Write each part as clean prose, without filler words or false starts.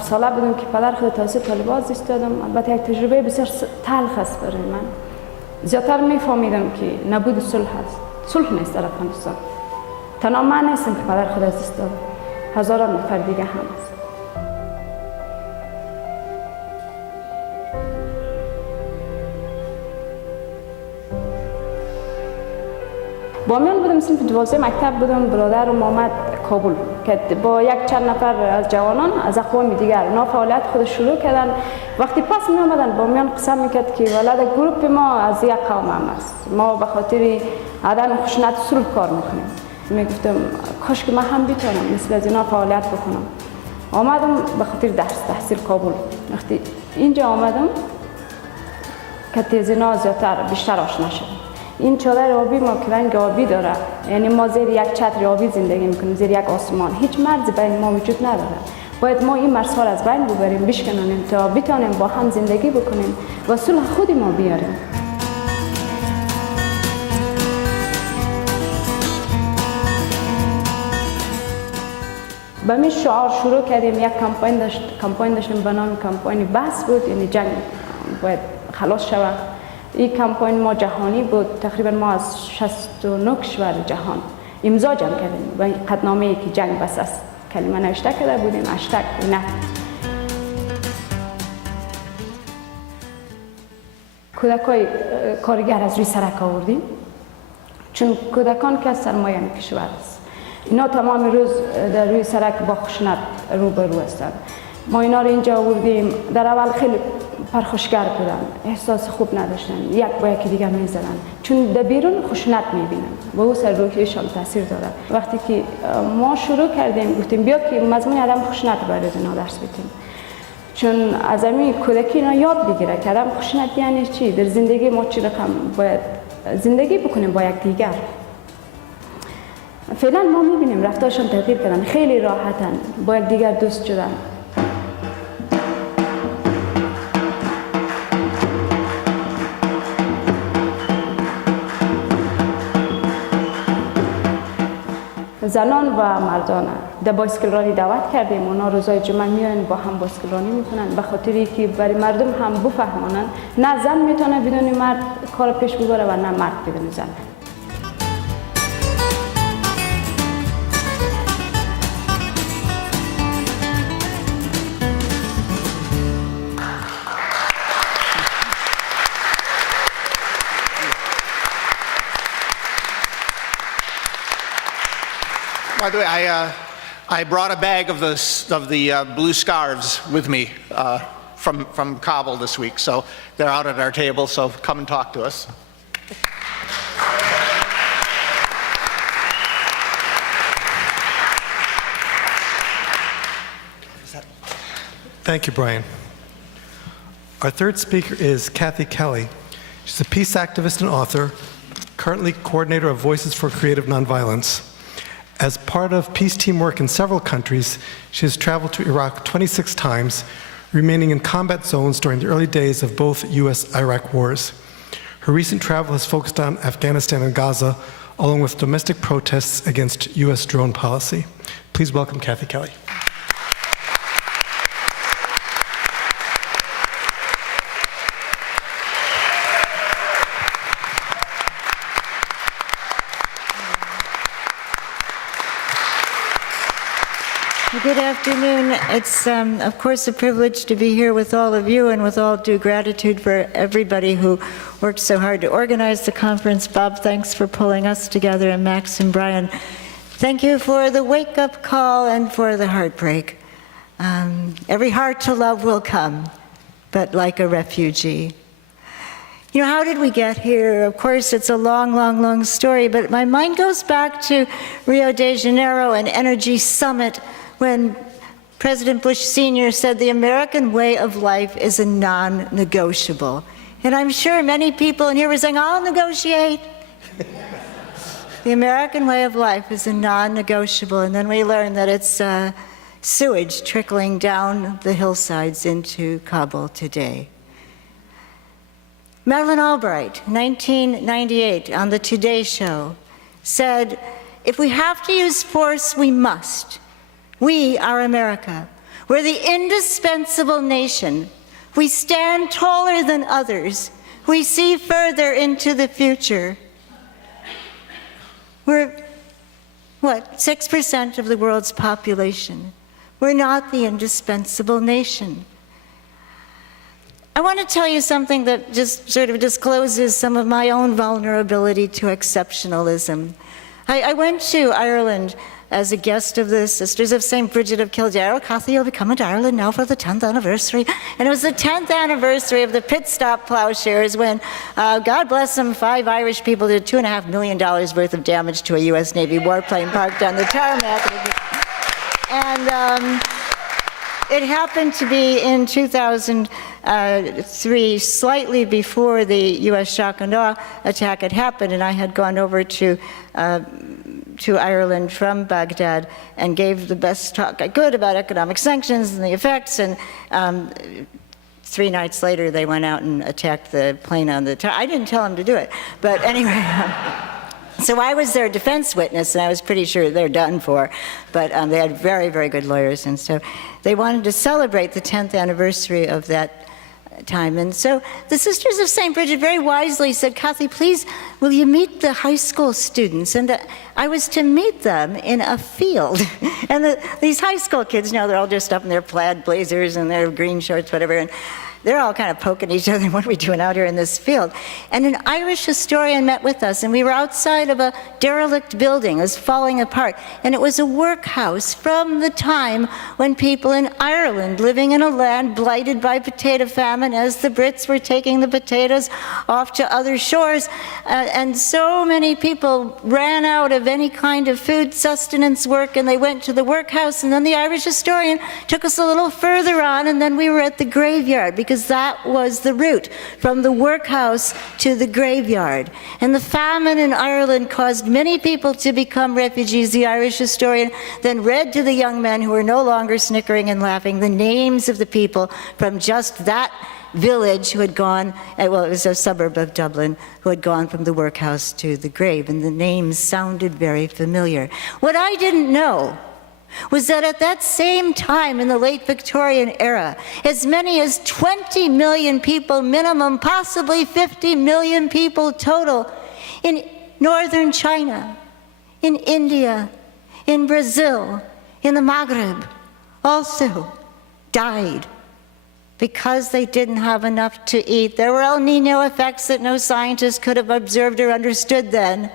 7 ساله بودم که پدر خود توسط طالبان ایستادم. البته یک تجربه بسیار تلخ است برای من. زیادتر میفهمیدم که نبود صلح است. صلح نیست در افغانستان. تنها من نیستم که پدر خود ایستادم. هزاران نفر دیگه هم است. بامیان بودم، صنف 12 مکتب بودم. برادرم آمد کابل که با یک چند نفر از جوانان از اقوام دیگر اونا فعالیت خود شروع کردن. وقتی پس می آمدن بامیان قسم میکرد که ولد گروپ ما از یک قوم هم است، ما به خاطر عدم خشونت صلح کار میکنیم. میگفتم کاش که من هم بتونم مثل از اینا فعالیت بکنم. آمدم به خاطر درس تحصیل کابل. وقتی اینجا آمدم که تیزینا زیادتر بیشتر آشنا شدم. این چادر آبی ما که رنگ آبی داره، یعنی ما زیر یک چتر آبی زندگی میکنیم، زیر یک آسمان. هیچ مرز بین ما وجود نداره. باید ما این مرزها را از بین ببریم، بشکنیم تا بتونیم با هم زندگی بکنیم و صلح خود ما بیاریم. با این شعار شروع کردیم. یک کمپاین داشتیم به نام کمپاین بحث بود، یعنی جنگ باید خلاص شود. این کمپاین ما جهانی بود. تقریبا ما از 69 کشور جهان امضا جمع کردیم و این قطعنامه‌ای که جنگ بس است کلمه نوشته کرده بودیم. هشتگ نه. کودکای کارگر از روی سرک آوردیم، چون کودکان که سرمایه کشور است. اینا تمام روز در روی سرک با خشونت روبرو هستند. ما اینا رو اینجا آوردیم. در اول خیلی پرخاشگر بودن، احساس خوب نداشتن، یک با یکی دیگه میزدن، چون در بیرون خشونت میبینن و او سر روحیشان تاثیر داره. وقتی که ما شروع کردیم گفتیم بیا که مضمون عدم خشونت باید از اینا درس بدیم، چون از همین کودکی اینا یاد بگیره که عدم خشونت یعنی چی، در زندگی ما چی رقم باید زندگی بکنیم با یک دیگر. فعلا ما میبینیم رفتارشان تغییر کردن، خیلی راحتن، با یک دیگر دوست شدن. زنان و مردان در بایسکل رانی دعوت کردیم. اونا روزای جمعه میان با هم بایسکل رانی میکنن، به خاطری که برای مردم هم بفهمانن نه زن میتونه بدون مرد کار پیش ببره و نه مرد بدون زن. By the way, I brought a bag of the blue scarves with me from Kabul this week, so they're out at our table. So come and talk to us. Thank you, Brian. Our third speaker is Kathy Kelly. She's a peace activist and author, currently coordinator of Voices for Creative Nonviolence. As part of peace team work in several countries, she has traveled to Iraq 26 times, remaining in combat zones during the early days of both US-Iraq wars. Her recent travel has focused on Afghanistan and Gaza, along with domestic protests against US drone policy. Please welcome Kathy Kelly. Good afternoon. It's, of course, a privilege to be here with all of you, and with all due gratitude for everybody who worked so hard to organize the conference. Bob, thanks for pulling us together, and Max and Brian, thank you for the wake-up call and for the heartbreak. Every heart to love will come, but like a refugee. You know, how did we get here? Of course, it's a long, long, long story, but my mind goes back to Rio de Janeiro, an energy summit, when President Bush Sr. said the American way of life is a non-negotiable. And I'm sure many people in here were saying, I'll negotiate. The American way of life is a non-negotiable. And then we learned that it's sewage trickling down the hillsides into Kabul today. Madeleine Albright, 1998, on the Today Show, said, if we have to use force, we must. We are America. We're the indispensable nation. We stand taller than others. We see further into the future. We're, 6% of the world's population. We're not the indispensable nation. I want to tell you something that just sort of discloses some of my own vulnerability to exceptionalism. I went to Ireland as a guest of the Sisters of St. Bridget of Kildare. Cathy, you'll be coming to Ireland now for the 10th anniversary. And it was the 10th anniversary of the pit stop plowshares when, God bless them, 5 Irish people did $2.5 million worth of damage to a US Navy warplane parked on the tarmac. And it happened to be in 2003, slightly before the US shock and awe attack had happened, and I had gone over to Ireland from Baghdad and gave the best talk I could about economic sanctions and the effects, and 3 nights later they went out and attacked the plane on the I didn't tell them to do it, but anyway. So I was their defense witness, and I was pretty sure they're done for, but they had very, very good lawyers, and so they wanted to celebrate the 10th anniversary of that time. And so the Sisters of St. Bridget very wisely said, Cathy, please, will you meet the high school students? And I was to meet them in a field. And these high school kids, they're all dressed up in their plaid blazers and their green shorts, whatever. And they're all kind of poking each other, what are we doing out here in this field? And an Irish historian met with us, and we were outside of a derelict building. It was falling apart. And it was a workhouse from the time when people in Ireland, living in a land blighted by potato famine, as the Brits were taking the potatoes off to other shores, and so many people ran out of any kind of food sustenance work, and they went to the workhouse. And then the Irish historian took us a little further on, and then we were at the graveyard, because that was the route from the workhouse to the graveyard. And the famine in Ireland caused many people to become refugees. The Irish historian then read to the young men who were no longer snickering and laughing the names of the people from just that village who had gone, well, it was a suburb of Dublin, who had gone from the workhouse to the grave, and the names sounded very familiar. What I didn't know was that at that same time in the late Victorian era, as many as 20 million people minimum, possibly 50 million people total, in northern China, in India, in Brazil, in the Maghreb, also died because they didn't have enough to eat. There were El Nino effects that no scientist could have observed or understood then.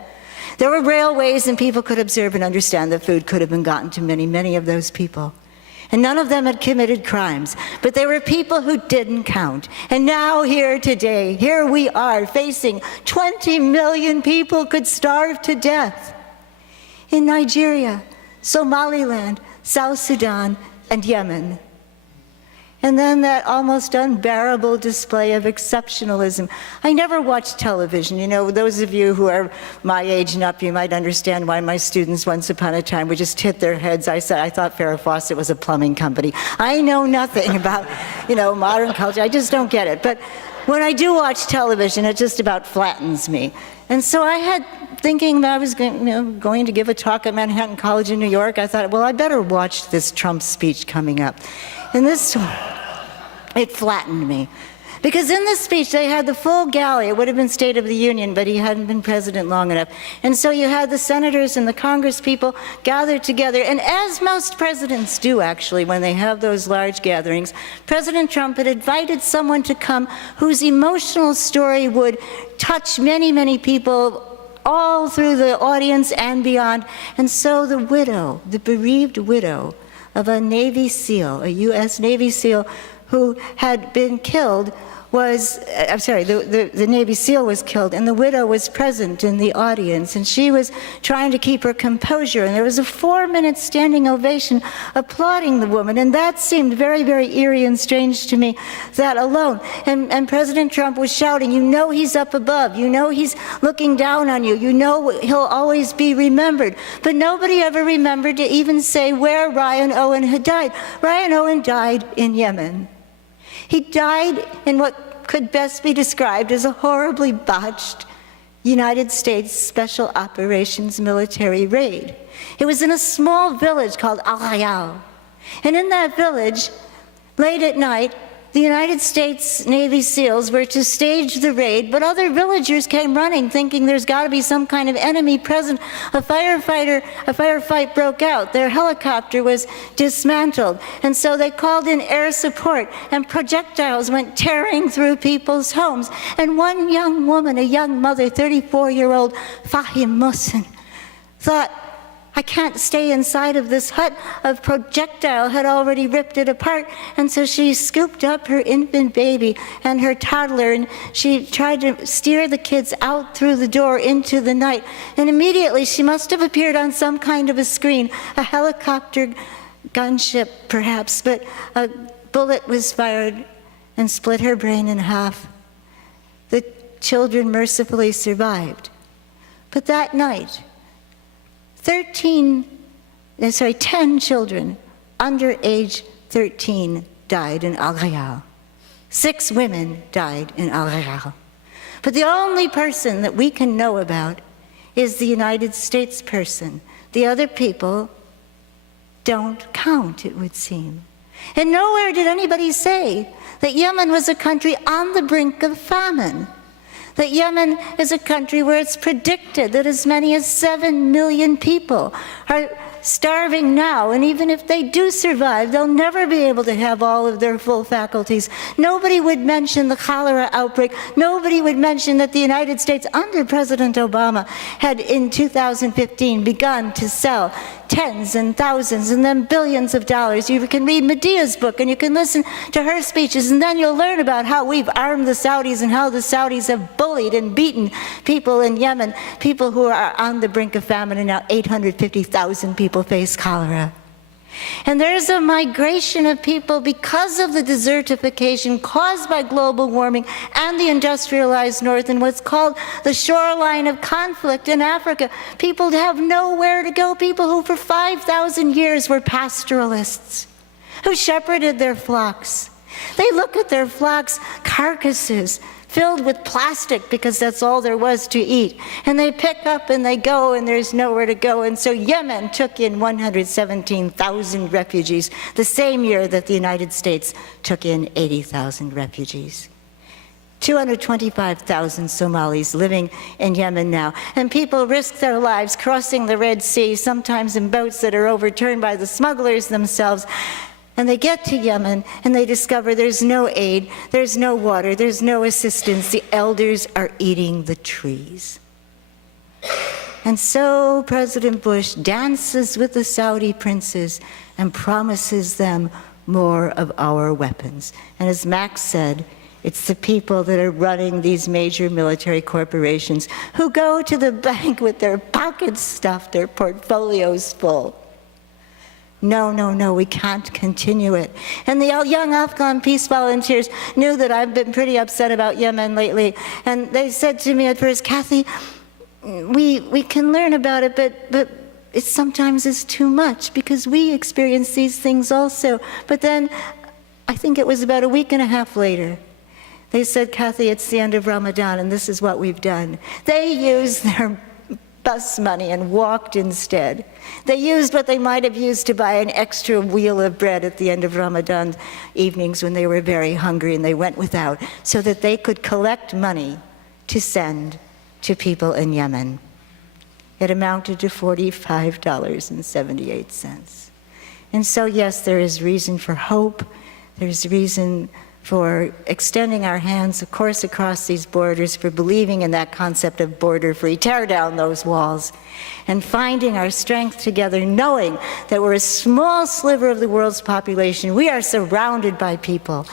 There were railways, and people could observe and understand that food could have been gotten to many, many of those people. And none of them had committed crimes, but they were people who didn't count. And now here today, here we are facing 20 million people could starve to death in Nigeria, Somaliland, South Sudan, and Yemen. And then that almost unbearable display of exceptionalism. I never watched television. Those of you who are my age and up, you might understand why my students once upon a time would just hit their heads. I thought Farrah Fawcett was a plumbing company. I know nothing about, modern culture. I just don't get it. But when I do watch television, it just about flattens me. And so I had, thinking that I was going to give a talk at Manhattan College in New York, I thought, well, I better watch this Trump speech coming up. And it flattened me. Because in this speech, they had the full galley. It would have been State of the Union, but he hadn't been president long enough. And so you had the senators and the Congress people gathered together. And as most presidents do, actually, when they have those large gatherings, President Trump had invited someone to come whose emotional story would touch many, many people all through the audience and beyond. And so the widow, the bereaved widow of a Navy SEAL, a U.S. Navy SEAL, who had been killed the Navy SEAL was killed, and the widow was present in the audience, and she was trying to keep her composure, and there was a 4-minute standing ovation applauding the woman, and that seemed very, very eerie and strange to me, that alone. And President Trump was shouting, he's up above, he's looking down on you, he'll always be remembered. But nobody ever remembered to even say where Ryan Owen had died. Ryan Owen died in Yemen. He died in what could best be described as a horribly botched United States Special Operations military raid. It was in a small village called Al Hayal. And in that village, late at night, the United States Navy SEALs were to stage the raid, but other villagers came running thinking there's got to be some kind of enemy present. A firefight broke out. Their helicopter was dismantled, and so they called in air support, and projectiles went tearing through people's homes. And one young woman, a young mother, 34-year-old Fahim Mohsen, thought, I can't stay inside of this hut. A projectile had already ripped it apart, and so she scooped up her infant baby and her toddler, and she tried to steer the kids out through the door into the night. And immediately she must have appeared on some kind of a screen, a helicopter gunship perhaps, but a bullet was fired and split her brain in half. The children mercifully survived. But that night, 10 children under age 13 died in Al-Ghayal. 6 women died in Al-Ghayal. But the only person that we can know about is the United States person. The other people don't count, it would seem. And nowhere did anybody say that Yemen was a country on the brink of famine. That Yemen is a country where it's predicted that as many as 7 million people are starving now, and even if they do survive, they'll never be able to have all of their full faculties. Nobody would mention the cholera outbreak. Nobody would mention that the United States, under President Obama, had in 2015 begun to sell tens and thousands and then billions of dollars. You can read Medea's book and you can listen to her speeches, and then you'll learn about how we've armed the Saudis and how the Saudis have bullied and beaten people in Yemen, people who are on the brink of famine, and now 850,000 people face cholera. And there's a migration of people because of the desertification caused by global warming and the industrialized north and what's called the shoreline of conflict in Africa. People have nowhere to go, people who for 5,000 years were pastoralists, who shepherded their flocks. They look at their flocks' carcasses filled with plastic because that's all there was to eat. And they pick up and they go, and there's nowhere to go. And so Yemen took in 117,000 refugees, the same year that the United States took in 80,000 refugees. 225,000 Somalis living in Yemen now. And people risk their lives crossing the Red Sea, sometimes in boats that are overturned by the smugglers themselves. And they get to Yemen and they discover there's no aid, there's no water, there's no assistance. The elders are eating the trees. And so President Bush dances with the Saudi princes and promises them more of our weapons. And as Max said, it's the people that are running these major military corporations who go to the bank with their pockets stuffed, their portfolios full. No, no, no, we can't continue it. And the young Afghan peace volunteers knew that I've been pretty upset about Yemen lately. And they said to me at first, Kathy, we can learn about it, but it sometimes is too much because we experience these things also. But then, I think it was about a week and a half later, they said, Kathy, it's the end of Ramadan and this is what we've done. They used their bus money and walked instead. They used what they might have used to buy an extra wheel of bread at the end of Ramadan evenings when they were very hungry and they went without, so that they could collect money to send to people in Yemen. It amounted to $45.78. And so yes, there is reason for hope. There's reason for extending our hands, of course, across these borders, for believing in that concept of border-free. Tear down those walls, and finding our strength together, knowing that we're a small sliver of the world's population. We are surrounded by people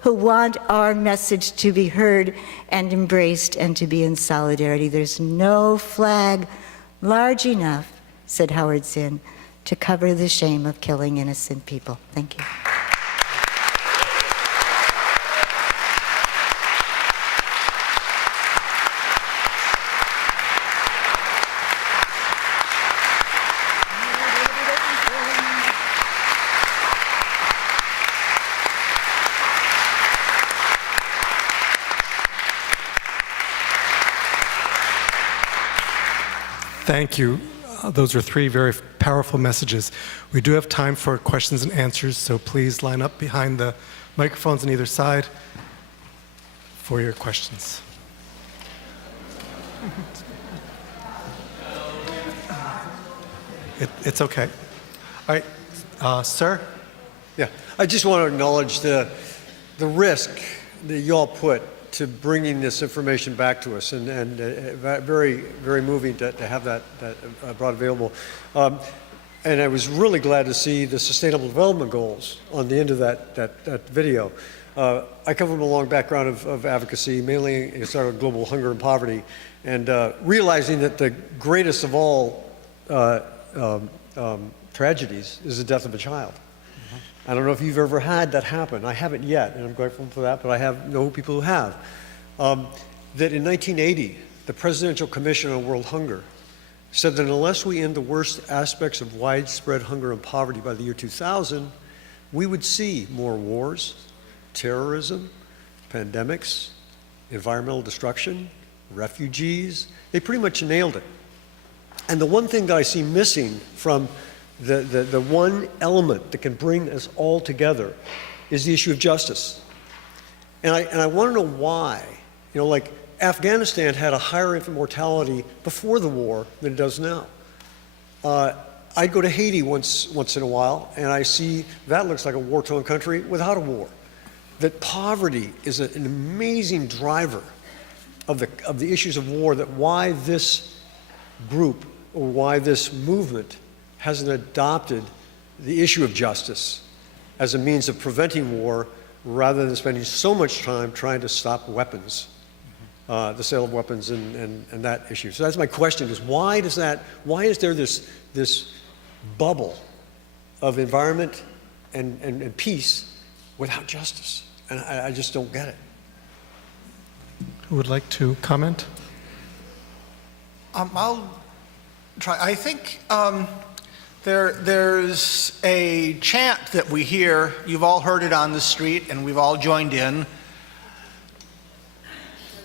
who want our message to be heard and embraced and to be in solidarity. There's no flag large enough, said Howard Zinn, to cover the shame of killing innocent people. Thank you. Thank you. Those are three very powerful messages. We do have time for questions and answers, so please line up behind the microphones on either side for your questions. It's okay. All right, sir? Yeah, I just want to acknowledge the risk that you all put to bringing this information back to us, and very, very moving to have that brought available. And I was really glad to see the Sustainable Development Goals on the end of that video. I come from a long background of advocacy, mainly in sort of global hunger and poverty, and realizing that the greatest of all tragedies is the death of a child. I don't know if you've ever had that happen. I haven't yet, and I'm grateful for that, but I know people who have. That in 1980, the Presidential Commission on World Hunger said that unless we end the worst aspects of widespread hunger and poverty by the year 2000, we would see more wars, terrorism, pandemics, environmental destruction, refugees. They pretty much nailed it. And the one thing that I see missing from the one element that can bring us all together is the issue of justice. And I want to know why. You know, like Afghanistan had a higher infant mortality before the war than it does now. I go to Haiti once in a while, and I see that looks like a war-torn country without a war. That poverty is an amazing driver of the issues of war, that why this group or why this movement hasn't adopted the issue of justice as a means of preventing war rather than spending so much time trying to stop weapons, the sale of weapons and that issue. So that's my question, is why is there this bubble of environment and peace without justice? And I just don't get it. Who would like to comment? I'll try. I think there's a chant that we hear. You've all heard it on the street, and we've all joined in.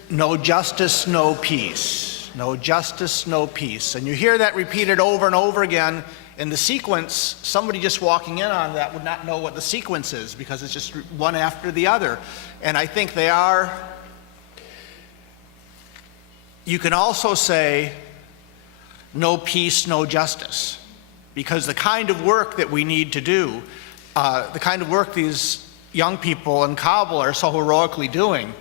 No justice, no peace. No justice, no peace. And you hear that repeated over and over again. In the sequence, somebody just walking in on that would not know what the sequence is, because it's just one after the other. And I think they are. You can also say, no peace, no justice. Because the kind of work that we need to do, the kind of work these young people in Kabul are so heroically doing,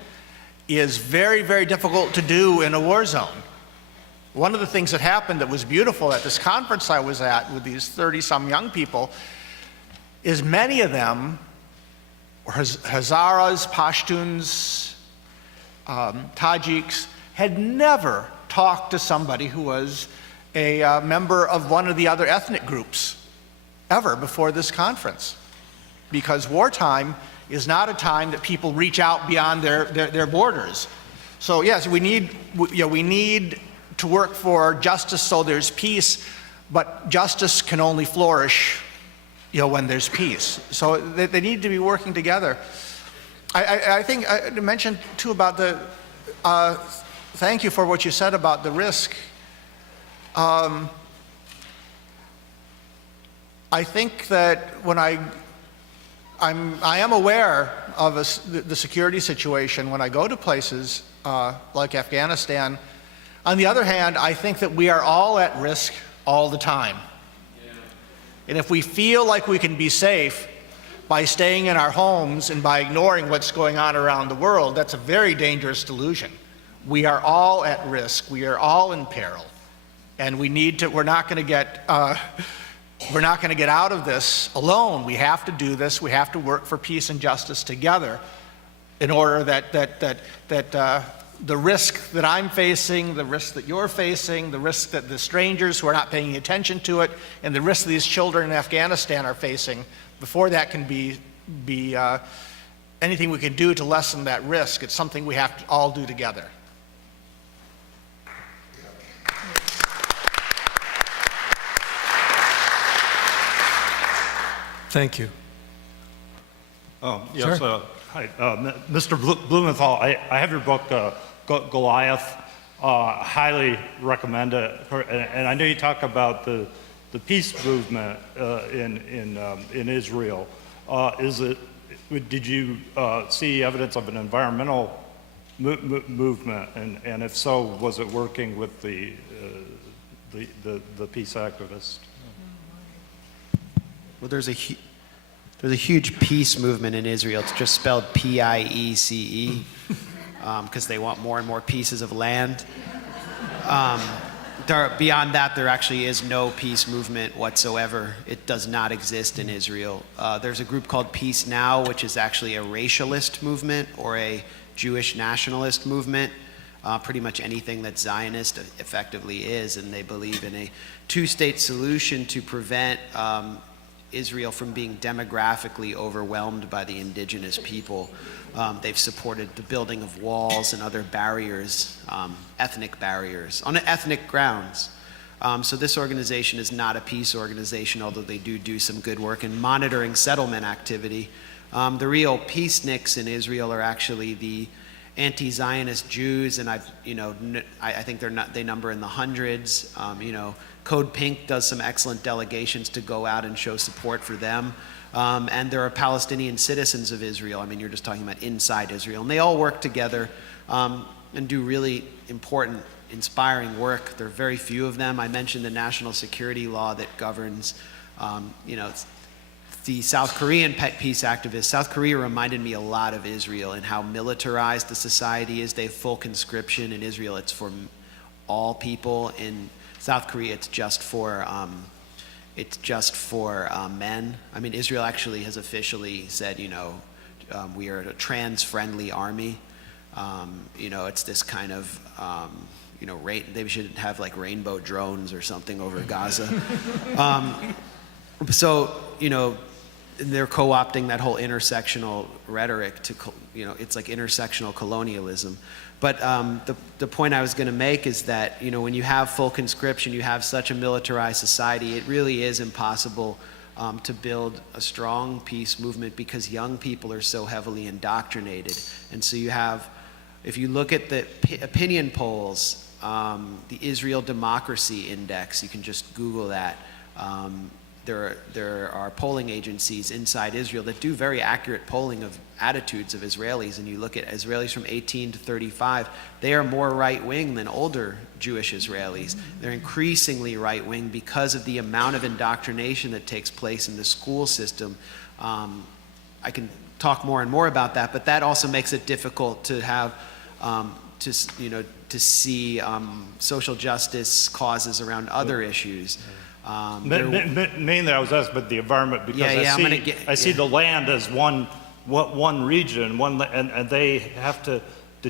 is very, very difficult to do in a war zone. One of the things that happened that was beautiful at this conference I was at with these 30-some young people is many of them were Hazaras, Pashtuns, Tajiks, had never talked to somebody who was a member of one of the other ethnic groups ever before this conference. Because wartime is not a time that people reach out beyond their borders. So yes, we need to work for justice so there's peace, but justice can only flourish, when there's peace. So they need to be working together. I think I mentioned too about the, thank you for what you said about the risk. I think that when I am aware of the security situation when I go to places like Afghanistan. On the other hand, I think that we are all at risk all the time. Yeah. And if we feel like we can be safe by staying in our homes and by ignoring what's going on around the world, that's a very dangerous delusion. We are all at risk. We are all in peril. And we're not going to get out of this alone. We have to do this. We have to work for peace and justice together in order that the risk that I'm facing, the risk that you're facing, the risk that the strangers who are not paying attention to it, and the risk that these children in Afghanistan are facing, before that can be anything we can do to lessen that risk, it's something we have to all do together. Thank you. Yes, sure. Hi, Mr. Blumenthal, I have your book, Goliath, highly recommend it. And I know you talk about the peace movement in Israel. Did you see evidence of an environmental movement? And if so, was it working with the peace activists? Well, there's a huge peace movement in Israel. It's just spelled P-I-E-C-E, because they want more and more pieces of land. Beyond that, there actually is no peace movement whatsoever. It does not exist in Israel. There's a group called Peace Now, which is actually a racialist movement or a Jewish nationalist movement. Pretty much anything that Zionist effectively is, and they believe in a two-state solution to prevent Israel from being demographically overwhelmed by the indigenous people. They've supported the building of walls and other barriers, ethnic barriers, on ethnic grounds. So this organization is not a peace organization, although they do some good work in monitoring settlement activity. The real peaceniks in Israel are actually the anti-Zionist Jews, and I think they number in the hundreds. Code Pink does some excellent delegations to go out and show support for them. And there are Palestinian citizens of Israel. I mean, you're just talking about inside Israel. And they all work together and do really important, inspiring work. There are very few of them. I mentioned the national security law that governs, the South Korean peace activists. South Korea reminded me a lot of Israel and how militarized the society is. They have full conscription. In Israel, it's for all people. In South Korea, it's just for men. I mean, Israel actually has officially said, we are a trans-friendly army. It's this kind of, they should have like rainbow drones or something over Gaza. They're co-opting that whole intersectional rhetoric to, it's like intersectional colonialism. But the point I was going to make is that, when you have full conscription, you have such a militarized society, it really is impossible to build a strong peace movement because young people are so heavily indoctrinated. And so you have, if you look at the opinion polls, the Israel Democracy Index, you can just Google that. There are polling agencies inside Israel that do very accurate polling of attitudes of Israelis, and you look at Israelis from 18 to 35, they are more right-wing than older Jewish Israelis. They're increasingly right-wing because of the amount of indoctrination that takes place in the school system. I can talk more and more about that, but that also makes it difficult to have, to see social justice causes around other issues. Mainly, I was asked about the environment because I see the land as one region, and they have to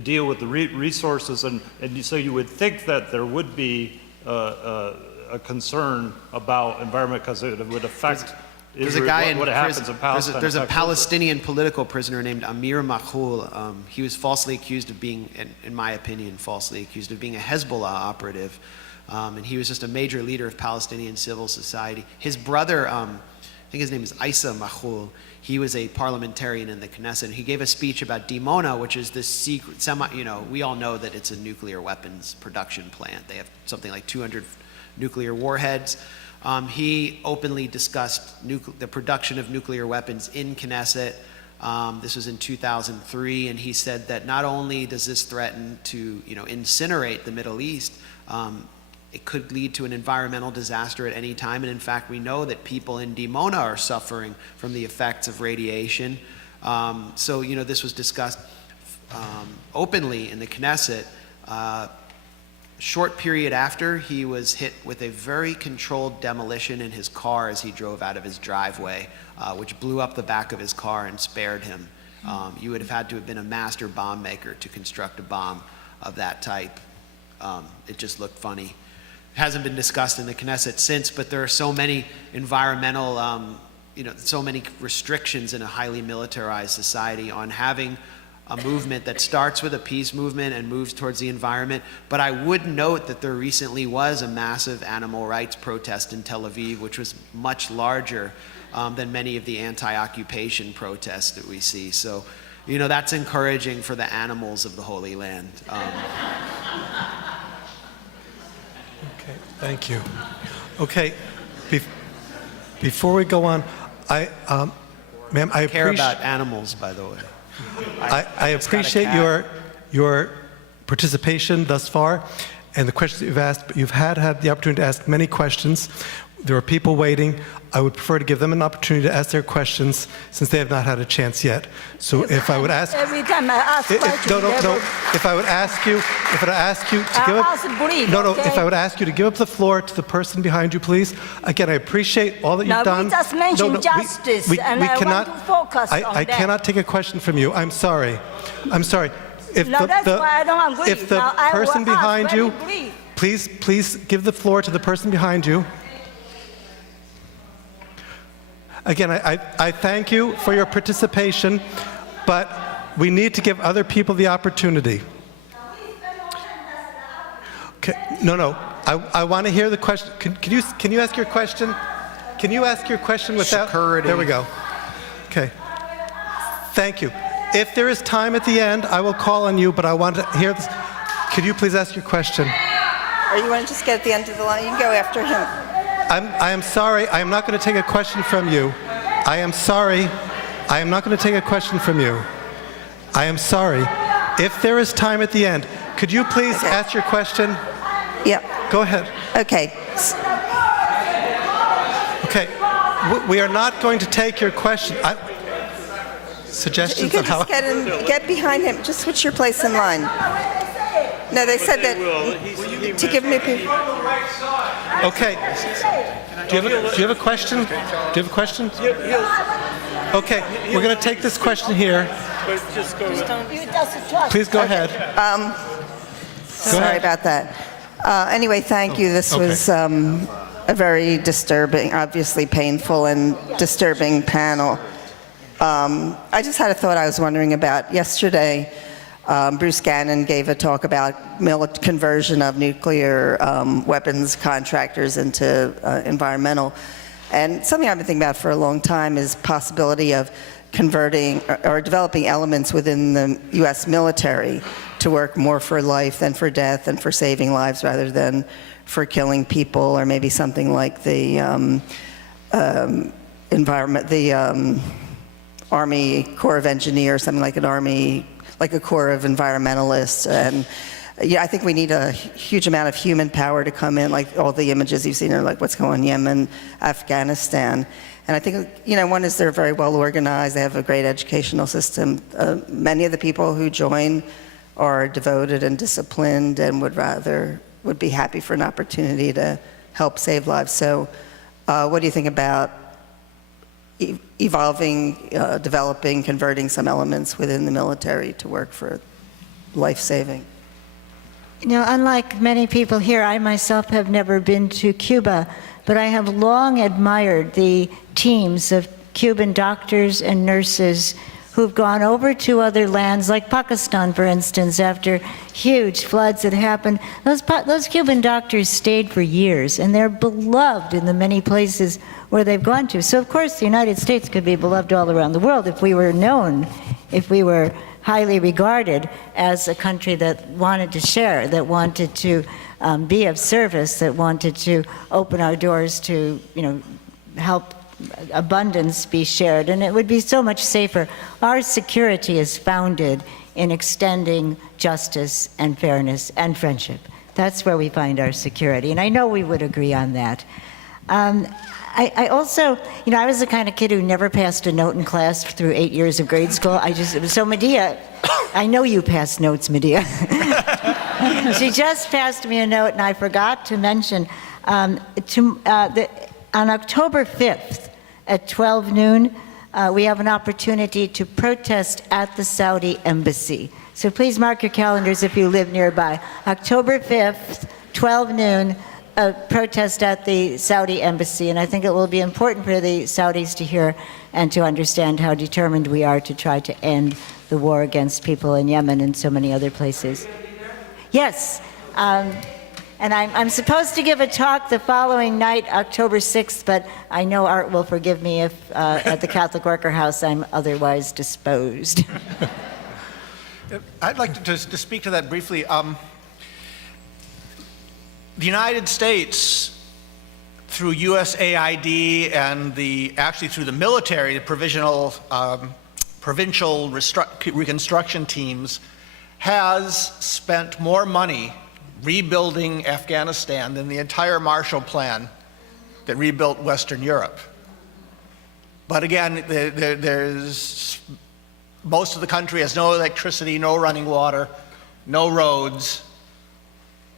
deal with the resources, and so you would think that there would be a concern about environment because it would affect Israel, what happens in Palestine. There's a Palestinian political prisoner named Amir Mahfouz. He was falsely accused of being, in my opinion, falsely accused of being a Hezbollah operative. And he was just a major leader of Palestinian civil society. His brother, I think his name is Isa Mahfouz, he was a parliamentarian in the Knesset. He gave a speech about Dimona, which is this secret, we all know that it's a nuclear weapons production plant. They have something like 200 nuclear warheads. He openly discussed the production of nuclear weapons in Knesset. This was in 2003, and he said that not only does this threaten to, incinerate the Middle East, it could lead to an environmental disaster at any time. And in fact, we know that people in Dimona are suffering from the effects of radiation. So, this was discussed openly in the Knesset. Short period after, he was hit with a very controlled demolition in his car as he drove out of his driveway, which blew up the back of his car and spared him. You would have had to have been a master bomb maker to construct a bomb of that type. It just looked funny. It hasn't been discussed in the Knesset since, but there are so many environmental, so many restrictions in a highly militarized society on having a movement that starts with a peace movement and moves towards the environment. But I would note that there recently was a massive animal rights protest in Tel Aviv, which was much larger than many of the anti-occupation protests that we see. So, that's encouraging for the animals of the Holy Land. Okay, thank you. Okay, before we go on, ma'am, I Care appreciate... about animals, by the way. I appreciate your participation thus far and the questions that you've asked, but you've had the opportunity to ask many questions. There are people waiting. I would prefer to give them an opportunity to ask their questions since they have not had a chance yet. So if I would ask... Every time I ask questions... No. If I would ask you to give up... If I would ask you to give up the floor to the person behind you, please. Again, I appreciate all that you've done. We just mentioned justice, and I want to focus on that. I cannot take a question from you. I'm sorry. If that's why I don't agree. If the Now, I will person behind ask you, very brief. please give the floor to the person behind you. Again, I thank you for your participation, but we need to give other people the opportunity. Okay, no. I want to hear the question. Can you ask your question? Can you ask your question without... Security. There we go. Okay. Thank you. If there is time at the end, I will call on you, but I want to hear this. Could you please ask your question? Or you want to just get at the end of the line? You can go after him. I am sorry. I am not going to take a question from you. I am sorry. I am not going to take a question from you. I am sorry. If there is time at the end, could you please ask your question? Yep. Go ahead. Okay. Okay. We are not going to take your question. Suggestions You of could how... just get behind him. Just switch your place in line. No, they said that to give me people. Okay. Do you have a question? Do you have a question? Okay, we're going to take this question here. Please go ahead. Sorry about that. Anyway, thank you. This was a very disturbing, obviously painful and disturbing panel. I just had a thought I was wondering about. Yesterday, Bruce Gannon gave a talk about conversion of nuclear weapons contractors into environmental. And something I've been thinking about for a long time is possibility of converting or developing elements within the U.S. military to work more for life than for death and for saving lives rather than for killing people, or maybe something like the Army Corps of Engineers, something like a Corps of environmentalists. And yeah, I think we need a huge amount of human power to come in, like all the images you've seen are like what's going on in Yemen, Afghanistan. And I think, one is they're very well organized, they have a great educational system. Many of the people who join are devoted and disciplined and would be happy for an opportunity to help save lives. So what do you think about evolving, developing, converting some elements within the military to work for life-saving? Unlike many people here, I myself have never been to Cuba, but I have long admired the teams of Cuban doctors and nurses who've gone over to other lands, like Pakistan, for instance, after huge floods that happened. Those Cuban doctors stayed for years, and they're beloved in the many places where they've gone to. So, of course, the United States could be beloved all around the world if we were known, if we were highly regarded as a country that wanted to share, that wanted to be of service, that wanted to open our doors to, help abundance be shared. And it would be so much safer. Our security is founded in extending justice and fairness and friendship. That's where we find our security. And I know we would agree on that. I also, I was the kind of kid who never passed a note in class through 8 years of grade school. So Medea, I know you passed notes, Medea. She just passed me a note, and I forgot to mention, on October 5th at 12 noon, we have an opportunity to protest at the Saudi embassy. So please mark your calendars if you live nearby. October 5th, 12 noon, a protest at the Saudi embassy, and I think it will be important for the Saudis to hear and to understand how determined we are to try to end the war against people in Yemen and so many other places. Yes, and I'm supposed to give a talk the following night, October 6th, but I know Art will forgive me if at the Catholic Worker House I'm otherwise disposed. I'd like to speak to that briefly. the United States, through USAID and actually through the military, the provincial reconstruction teams, has spent more money rebuilding Afghanistan than the entire Marshall Plan that rebuilt Western Europe. But again, most of the country has no electricity, no running water, no roads.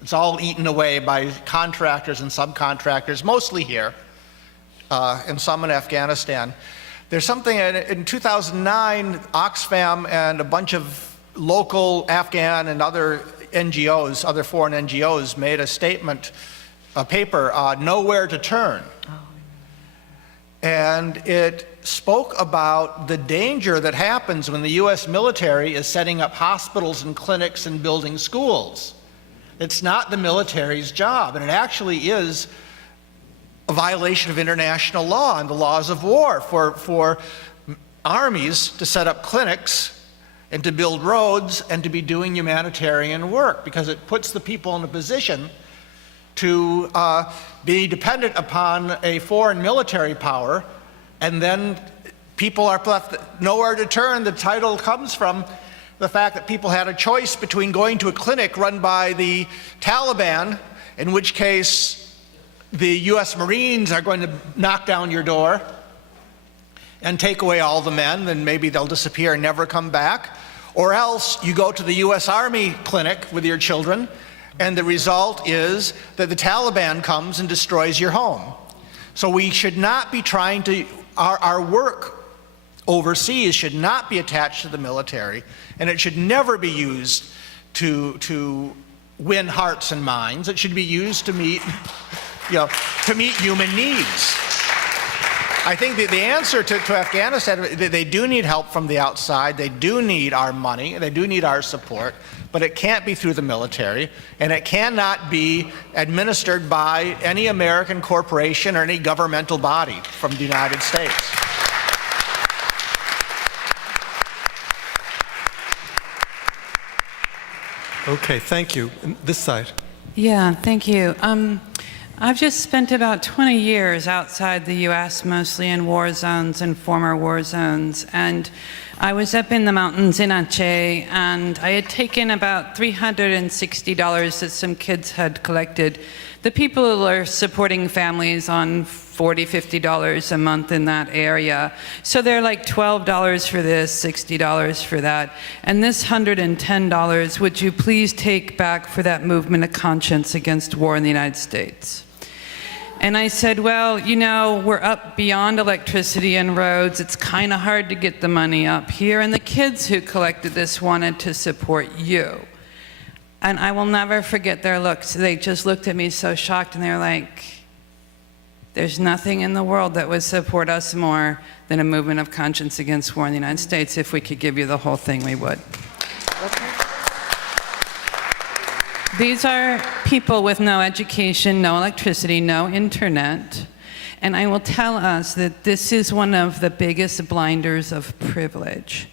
It's all eaten away by contractors and subcontractors, mostly here, and some in Afghanistan. There's something in 2009, Oxfam and a bunch of local Afghan and other NGOs, other foreign NGOs, made a statement, a paper, Nowhere to Turn. And it spoke about the danger that happens when the US military is setting up hospitals and clinics and building schools. It's not the military's job, and it actually is a violation of international law and the laws of war for armies to set up clinics and to build roads and to be doing humanitarian work, because it puts the people in a position to be dependent upon a foreign military power, and then people are left nowhere to turn. The title comes from the fact that people had a choice between going to a clinic run by the Taliban, in which case the US Marines are going to knock down your door and take away all the men, then maybe they'll disappear and never come back. Or else you go to the US Army clinic with your children, and the result is that the Taliban comes and destroys your home. So we should not be trying to, our work overseas should not be attached to the military, and it should never be used to win hearts and minds. It should be used to meet, to meet human needs. I think the answer to Afghanistan, they do need help from the outside. They do need our money. They do need our support. But it can't be through the military, and it cannot be administered by any American corporation or any governmental body from the United States. Okay, thank you. This side. Yeah, thank you. I've just spent about 20 years outside the U.S., mostly in war zones and former war zones. And I was up in the mountains in Aceh, and I had taken about $360 that some kids had collected. The people are supporting families on $40, $50 a month in that area. So they're like $12 for this, $60 for that. And this $110, would you please take back for that movement of conscience against war in the United States? And I said, well, we're up beyond electricity and roads. It's kind of hard to get the money up here. And the kids who collected this wanted to support you. And I will never forget their looks. They just looked at me so shocked, and they were like, there's nothing in the world that would support us more than a movement of conscience against war in the United States. If we could give you the whole thing, we would. Okay. These are people with no education, no electricity, no internet. And I will tell us that this is one of the biggest blinders of privilege.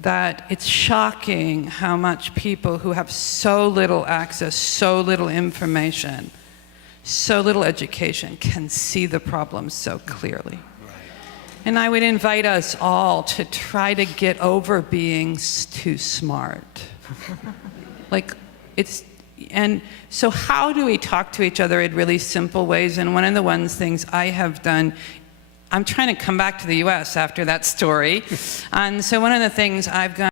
That it's shocking how much people who have so little access, so little information, so little education can see the problem so clearly. And I would invite us all to try to get over being too smart. And so how do we talk to each other in really simple ways? And one of the things I have done, I'm trying to come back to the US after that story. And so one of the things I've gone